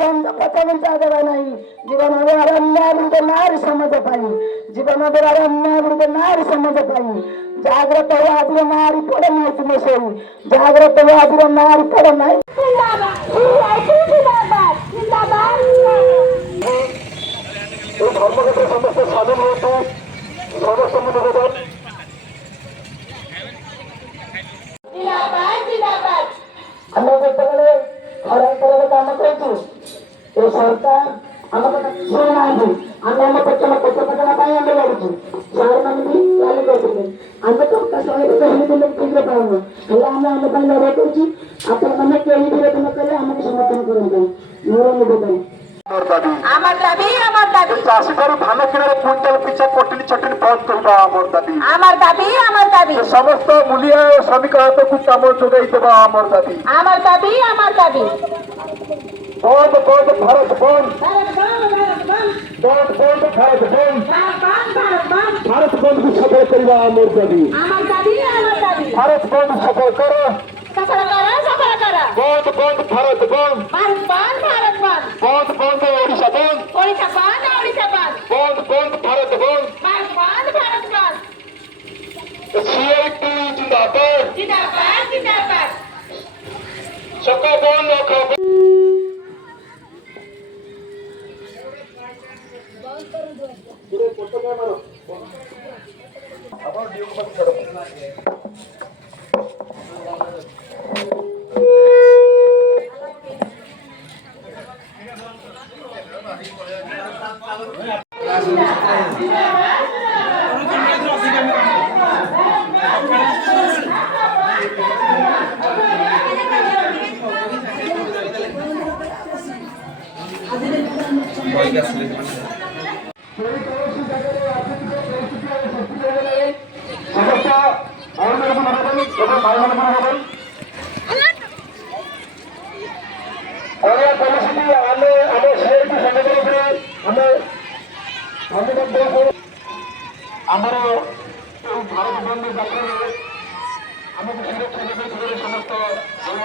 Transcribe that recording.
ଗଞ୍ଜ ପଚାରିଚା ଦେବା ନାହିଁ। ଜୀବନରେ ଅନ୍ୟାୟ ବିରୁଦ୍ଧ ନାରୀ ସମାଜ ପାଇଁ, ଜୀବନରେ ଅନ୍ୟାୟ ବିରୁଦ୍ଧ ନାରୀ ସମାଜ ପାଇଁ ଜାଗ୍ରତ ହୁଅ। ଆଜିର ନାରୀ ପଡେ ନାହିଁ ତୁମେ ଶୋଇ, ଜାଗ୍ରତ ହୁଅ। ଆଜିର ନାରୀ ପଡେ ନାହିଁ। এই ধর্মক্ষেত্রে সমস্ত সামিল হয়েছে, সমস্ত নিবেদন। আমরা যেତେବେଳେ ଖରାପ କାମ କରୁଛୁ ଏ ସରକାର ଆମ କଥା ଶୁଣୁନାହାନ୍ତି। ଆମେ ଆମ ପେଟପୋଷଣ ପାଇଁ ଆମେ ଲଢୁଛୁ। ସାର୍ମାନେ ବି ଗାଲି କରୁଥିଲେ ଆମେ ଟଙ୍କା 100 ହେମିତି ଲୋକ ଠିକରେ ପାଉନୁ, ହେଲେ ଆମେ ଆମ ପାଇଁ ଲଢେଇ କରୁଛୁ। ଆପଣମାନେ କେହି ବିରୋଧ ନ କଲେ ଆମକୁ ସମର୍ଥନ କରନ୍ତୁ। ମୋର ନିବେଦନ। আমার দাবি আমার দাবি চাষিদের ধান কিনারে কুইন্টাল পিছা কটিনি চটিনি বন্ধ করা আমার দাবি। আমার দাবি আমার দাবি সমস্ত মূলিয়া শ্রমিক হাতকু কাম যোগাই দেওয়া আমার দাবি। আমার দাবি আমার দাবি বন্ধ বন্ধ ভারত বন্ধ, বন্ধ বন্ধ ভারত বন্ধ, ভারত বন্ধ সফল করা আমার দাবি। আমার দাবি আমার দাবি ভারত বন্ধ সফল করো, সফল করা সফল করা। বন্ধ বন্ধ ভারত বন্ধ, ভারত বন্ধ ভারত বন্ধ, বন্ধ বন্ধ ওড়িশা বন্ধ, ওড়িশা বন্ধ ওড়িশা বন্ধ, বন্ধ বন্ধ ভারত বন্ধ। ভারত বন্ধ ভারত বন্ধ। সিআইটি জিন্দাবাদ, জিন্দাবাদ জিন্দাবাদ। সকা বন্ধ খাবো। ଆମର ଭାରତ ବନ୍ଦ ଯାତ୍ରାରେ ଆମକୁ ସୁରକ୍ଷା ଯୋଗାଇଥିବାରୁ ସମସ୍ତ ଆମେ